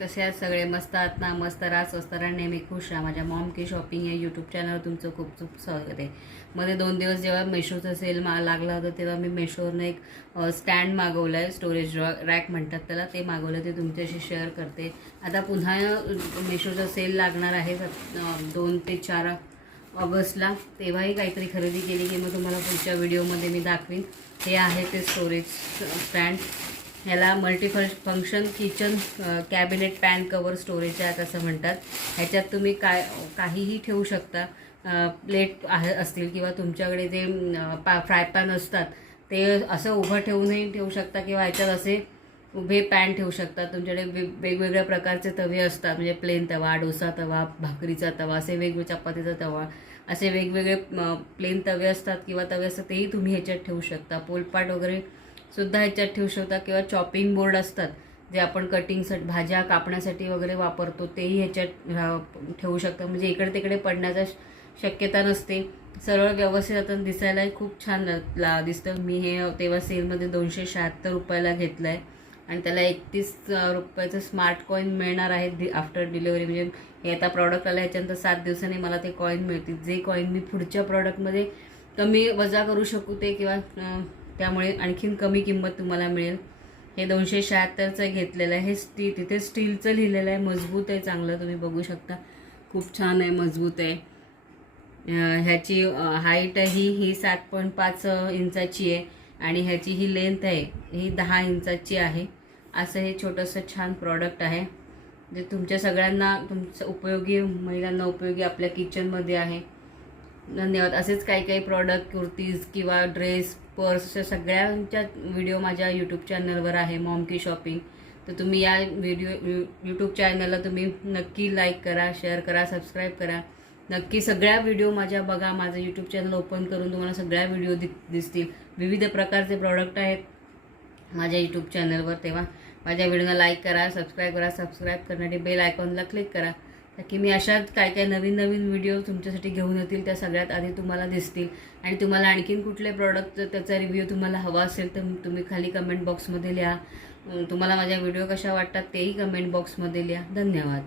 कसे आहात सगळे? मस्त आहात ना? मस्त राहा, स्वस्त राहा, नेहमी खुश राहा. माझ्या मॉम की शॉपिंग या यूट्यूब चॅनलवर तुमचं खूप खूप स्वागत आहे. मध्ये 2 दिवस जेव्हा मेशोचं सेल लागला होता तेव्हा मी मेशोवरनं एक स्टँड मागवलं आहे, स्टोरेज रॅक म्हणतात त्याला, ते मागवलं, ते तुमच्याशी शेअर करते. आता पुन्हा मेशोचा सेल लागणार आहे 2 ते 4 ऑगस्टला, तेव्हाही काहीतरी खरेदी केली की मग तुम्हाला पुढच्या व्हिडिओमध्ये मी दाखवीन. हे आहे ते स्टोरेज स्टँड. ह्याला function kitchen cabinet pan cover storage आहे असं म्हणतात. ह्याच्यात तुम्ही काहीही ठेवू शकता. प्लेट असतील किंवा तुमच्याकडे जे फ्राय पॅन असतात ते असं उभं ठेवूनही ठेवू शकता किंवा ह्याच्यात असे उभे पॅन ठेवू शकता. तुमच्याकडे वेगवेगळ्या प्रकारचे तवे असतात, म्हणजे प्लेन तवा, डोसा तवा, भाकरीचा तवा, असे वेगवेगळे चपातीचा तवा, असे वेगवेगळे प्लेन तवे असतात किंवा तवे असतात, तेही तुम्ही ह्याच्यात ठेवू शकता. पोलपाट वगैरे सुद्धा ह्याच्यात ठेवू शकता किंवा चॉपिंग बोर्ड असतात जे आपण कटिंगसाठी भाज्या कापण्यासाठी वगैरे वापरतो, तेही ह्याच्यात ठेवू शकता. म्हणजे इकडे तिकडे पडण्याचा शक्यता नसते. सरळ व्यवस्थित आता दिसायला खूप छान दिसतं. मी हे तेव्हा सेलमध्ये 276 रुपयाला घेतलं आहे आणि त्याला 31 रुपयाचं स्मार्ट कॉईन मिळणार आहे आफ्टर डिलिव्हरी. म्हणजे हे आता प्रॉडक्ट आलं ह्याच्यानंतर 7 दिवसांनी मला ते कॉईन मिळतील, जे कॉईन मी पुढच्या प्रॉडक्टमध्ये कमी वजा करू शकू ते, किंवा त्यामुळे आणखीन कमी किंमत तुम्हाला मिळेल. हे 276चं घेतलेलं आहे. हे तिथे स्टीलचं लिहिलेलं आहे, मजबूत आहे, चांगलं तुम्ही बघू शकता, खूप छान आहे, मजबूत आहे. ह्याची हाईट ही 7.5 इंचाची आहे आणि ह्याची ही लेंथ आहे ही 10 इंचाची आहे. असं हे छोटंसं छान प्रॉडक्ट आहे जे तुमच्या सगळ्यांना उपयोगी, महिलांना उपयोगी आपल्या किचनमध्ये आहे. धन्यवाद. असेच काही काही प्रॉडक्ट, कुर्तीज किंवा ड्रेस, पर्स, सगळ्यांच्या व्हिडिओ माझ्या यूट्यूब चॅनलवर आहे, मॉम की शॉपिंग. तर तुम्ही या यूट्यूब चॅनलला तुम्ही नक्की लाईक करा, शेअर करा, सबस्क्राईब करा. नक्की सगळ्या व्हिडिओ माझ्या बघा. माझं यूट्यूब चॅनल ओपन करून तुम्हाला सगळ्या व्हिडिओ दिसतील. विविध प्रकारचे प्रॉडक्ट आहेत माझ्या यूट्यूब चॅनलवर. तेव्हा माझ्या व्हिडिओला लाईक करा, सबस्क्राईब करा. सबस्क्राईब करण्यासाठी बेल आयकॉनला क्लिक करा, की मी अशाच काय काय नवीन नवीन व्हिडिओ तुमच्यासाठी घेऊन येतील, त्या सगळ्यात आधी तुम्हाला दिसतील. आणि तुम्हाला आणखीन कुठले प्रॉडक्ट त्याचा रिव्ह्यू तुम्हाला हवा असेल तर तुम्ही खाली कमेंट बॉक्समध्ये लिहा. तुम्हाला माझ्या व्हिडिओ कशा वाटतात तेही कमेंट बॉक्समध्ये लिहा. धन्यवाद.